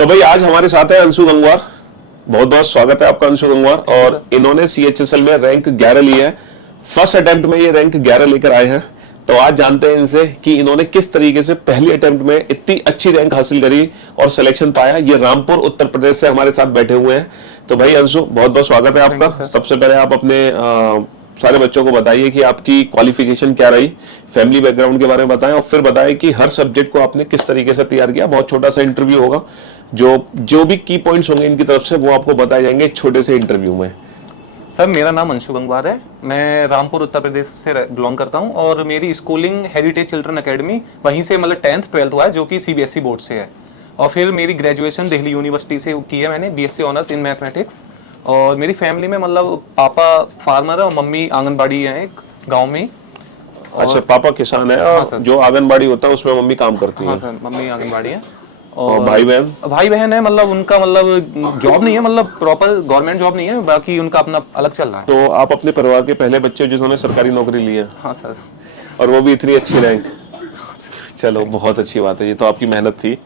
तो भाई आज हमारे साथ है अंशु गंगवार। बहुत बहुत स्वागत है आपका अंशु गंगवार। और इन्होंने CHSL में रैंक 11 लिया है। फर्स्ट अटेम्प्ट में ये रैंक 11 लेकर आए हैं। तो आज जानते हैं इनसे कि इन्होंने किस तरीके से पहली अटेम्प्ट में इतनी अच्छी रैंक हासिल करी और सिलेक्शन पाया। ये रामपुर उत्तर प्रदेश से हमारे साथ बैठे हुए हैं। तो भाई अंशु बहुत बहुत स्वागत है आपका। सबसे पहले आप अपने सारे बच्चों को बताइए कि आपकी क्वालिफिकेशन क्या रही, फैमिली बैकग्राउंड के बारे में बताएं और फिर बताएं कि हर सब्जेक्ट को आपने किस तरीके से तैयार किया। बहुत छोटा सा इंटरव्यू होगा, जो भी की पॉइंट्स होंगे इनकी तरफ से वो आपको बताए जाएंगे छोटे से इंटरव्यू में। सर मेरा नाम अंशु गंगवार है, मैं रामपुर उत्तर प्रदेश से बिलोंग करता हूं और मेरी स्कूलिंग हेरिटेज चिल्ड्रन एकेडमी वहीं से मतलब 10th 12th हुआ है, जो कि CBSE बोर्ड से है। और फिर मेरी ग्रेजुएशन दिल्ली यूनिवर्सिटी से की है मैंने, BSc ऑनर्स इन मैथमेटिक्स। और मेरी फैमिली में मतलब पापा फार्मर है और मम्मी आंगनबाड़ी है एक गाँव में। अच्छा, पापा किसान है और जो आंगनबाड़ी होता है उसमें मम्मी काम करती है। हाँ सर, मम्मी आंगनबाड़ी है। और भाई बहन है, मतलब उनका मतलब जॉब नहीं है, मतलब प्रॉपर गवर्नमेंट जॉब नहीं है, बाकी उनका अपना अलग चल रहा है। तो आप अपने परिवार के पहले बच्चे जिन्होंने सरकारी नौकरी ली है? हाँ सर। और वो भी इतनी अच्छी रैंक। चलो बहुत अच्छी बात है, ये तो आपकी मेहनत थी।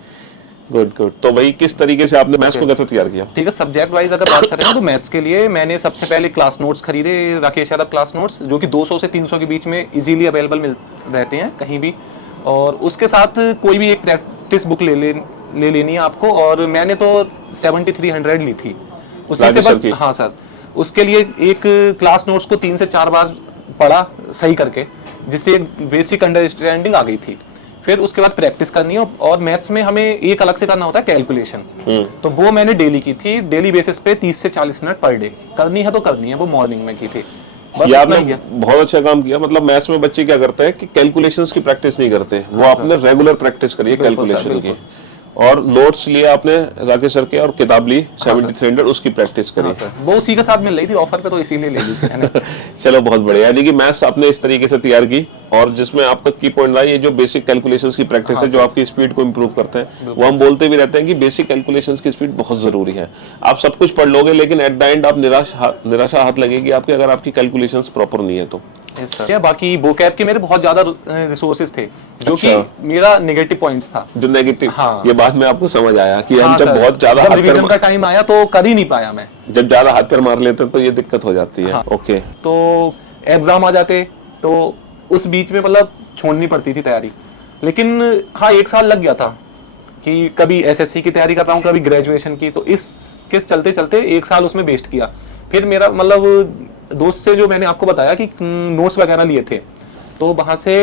Good good. तो भाई किस तरीके से आपने मैथ्स को कैसे तैयार किया? ठीक है, सब्जेक्ट वाइज अगर बात करें तो मैथ्स के लिए मैंने सबसे पहले क्लास नोट्स खरीदे, राकेश यादव क्लास नोट्स, जो कि 200 से 300 के बीच में इजीली अवेलेबल मिल रहते हैं कहीं भी। और उसके साथ कोई भी एक प्रैक्टिस बुक ले लेनी है आपको। और मैंने तो 7300 ली थी उसी से बस। हाँ सर, उसके लिए एक क्लास नोट्स को 3 से 4 बार पढ़ा सही करके, जिससे एक बेसिक अंडरस्टैंडिंग आ गई थी। फिर उसके बाद प्रैक्टिस करनी है। और मैथ्स में हमें एक अलग से करना होता है कैलकुलेशन, तो वो मैंने डेली की थी। डेली बेसिस पे 30 से 40 मिनट पर डे करनी है, तो करनी है। वो मॉर्निंग में की थी। ये आपने बहुत अच्छा काम किया। मतलब मैथ्स में बच्चे क्या करते हैं कि कैलकुलेशंस की प्रैक्टिस नहीं करते, वो आपने रेगुलर प्रैक्टिस करी कैलकुलेशन की। और नोट्स लिए आपने राकेश सर के और किताब ली 7300, उसकी प्रैक्टिस करी। वो उसी के साथ मिल रही थी ऑफर पे, तो इसीलिए ले ली थी। चलो बहुत बढ़िया। यानी कि मैथ्स आपने इस तरीके से तैयार की और जिसमें आपका की पॉइंट रहा ये जो बेसिक कैलकुलेशंस की प्रैक्टिस है, जो आपकी स्पीड को इंप्रूव करते हैं। वो हम बोलते भी रहते हैं कि बेसिक कैलकुलेशंस की स्पीड बहुत जरूरी है। आप सब कुछ पढ़ लोगे लेकिन एट द एंड आप निराशा हाथ लगेगी आपकी अगर आपकी कैलकुलेशंस प्रॉपर नहीं है तो। बाकी वोकैब के मेरे बहुत ज्यादा रिसोर्सेज थे, जो कि मेरा नेगेटिव पॉइंट्स था। जो नेगेटिव, हाँ। ये बात में आपको समझ आया कि हम जब बहुत ज्यादा रिवीजन का टाइम आया तो कर ही नहीं पाया मैं। जब ज्यादा हाथ पैर मार लेते तो ये दिक्कत हो जाती है। हाँ। ओके। तो एग्जाम आ जाते तो उस बीच में मतलब छोड़नी पड़ती थी तैयारी। लेकिन हाँ, 1 साल लग गया था कि कभी SSC की तैयारी कर रहा हूँ, कभी ग्रेजुएशन की। तो इसके चलते चलते 1 साल उसमें वेस्ट किया। फिर मेरा मतलब दोस्त से, जो मैंने आपको बताया कि नोट्स वगैरह लिए थे, तो वहां से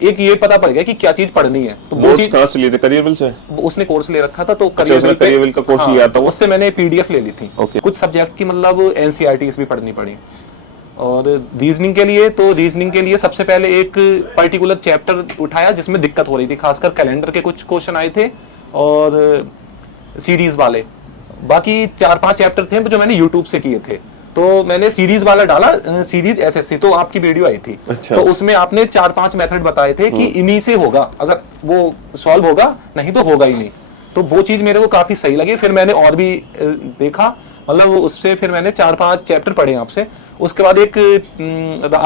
एक ये पता पड़ गया कि क्या चीज पढ़नी है। तो वो चीज कहां से लिए थे? करियरविल से? उसने कोर्स ले रखा था, तो करियरविल का कोर्स लिया था। उससे मैंने PDF ले ली थी। कुछ सब्जेक्ट की मतलब NCERTs भी पढ़नी पड़ी। और रीजनिंग के लिए, तो रीजनिंग के लिए सबसे पहले एक पर्टिकुलर चैप्टर उठाया जिसमें दिक्कत हो रही थी, खासकर कैलेंडर के कुछ क्वेश्चन आए थे और सीरीज वाले। बाकी 4-5 चैप्टर थे जो मैंने यूट्यूब से किए थे। तो मैंने सीरीज वाला डाला, सीरीज SSC, तो आपकी वीडियो आई थी। अच्छा। तो उसमें आपने 4-5 मेथड बताए थे कि इन्हीं से होगा, अगर वो सॉल्व होगा, नहीं तो होगा ही नहीं। तो वो चीज मेरे को काफी सही लगी। फिर मैंने और भी देखा, मतलब उससे फिर मैंने 4-5 चैप्टर पढ़े आपसे। उसके बाद एक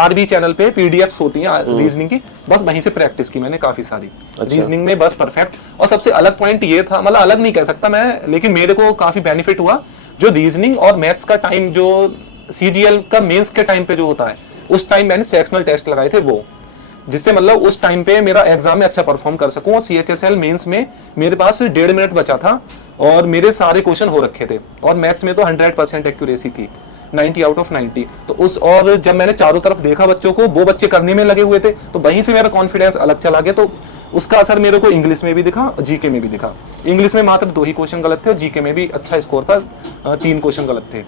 RB चैनल पे PDFs होती हैं रीजनिंग की, बस वहीं से प्रैक्टिस की मैंने काफी सारी। अच्छा। रीजनिंग में बस परफेक्ट। और सबसे अलग पॉइंट ये था, मतलब अलग नहीं कह सकता मैं, लेकिन मेरे को काफी बेनिफिट हुआ, जो रीजनिंग और मैथ्स का टाइम, जो CGL का मेंस के टाइम पे जो होता है, उस टाइम मैंने सेक्शनल टेस्ट लगाए थे, वो जिससे मतलब उस टाइम पे मेरा एग्जाम में अच्छा परफॉर्म कर सकूं। और CHSL मेंस में मेरे पास 1.5 मिनट बचा था और मेरे सारे क्वेश्चन हो रखे थे। और मैथ्स में तो 100% एक्यूरेसी थी, 90 आउट ऑफ 90। तो और जब मैंने चारों तरफ देखा बच्चों को, वो बच्चे करने में लगे हुए थे, तो वहीं से मेरा कॉन्फिडेंस अलग चला गया। तो उसका असर मेरे को इंग्लिश में भी दिखा, GK में भी दिखा। इंग्लिश में मात्र 2 ही क्वेश्चन गलत थे और GK में भी अच्छा स्कोर था, 3 क्वेश्चन गलत थे।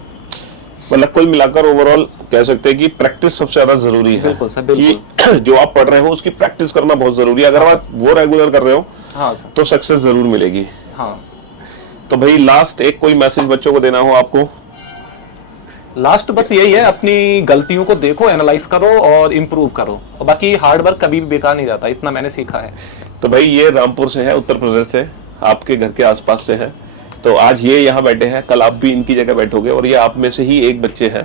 मतलब कुल मिलाकर ओवरऑल कह सकते हैं कि प्रैक्टिस सबसे ज्यादा जरूरी है। बिल्कुल सर, बिल्कुल। कि जो आप पढ़ रहे हो उसकी प्रैक्टिस करना बहुत जरूरी है। अगर आप वो रेगुलर कर रहे हो, हाँ, तो सक्सेस जरूर मिलेगी। हाँ। तो भाई लास्ट एक कोई मैसेज बच्चों को देना हो आपको? लास्ट बस यही है, अपनी गलतियों को देखो, एनालाइज करो और इम्प्रूव करो। और बाकी हार्ड वर्क कभी भी बेकार नहीं जाता, इतना मैंने सीखा है। तो भाई ये रामपुर से है, उत्तर प्रदेश से, आपके घर के आसपास से है। तो आज ये यहाँ बैठे हैं, कल आप भी इनकी जगह बैठोगे और ये आप में से ही एक बच्चे हैं।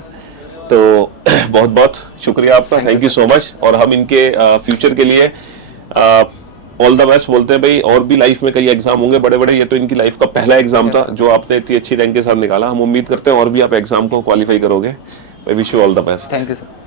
तो बहुत बहुत शुक्रिया आपका, थैंक यू सो मच। और हम इनके फ्यूचर के लिए ऑल द बेस्ट बोलते हैं भाई, और भी लाइफ में कई एग्जाम होंगे बड़े बड़े, ये तो इनकी लाइफ का पहला एग्जाम था जो आपने इतनी अच्छी रैंक के साथ निकाला। हम उम्मीद करते हैं और भी आप एग्जाम को क्वालिफाई करोगे। I wish you all the best. Thank you sir.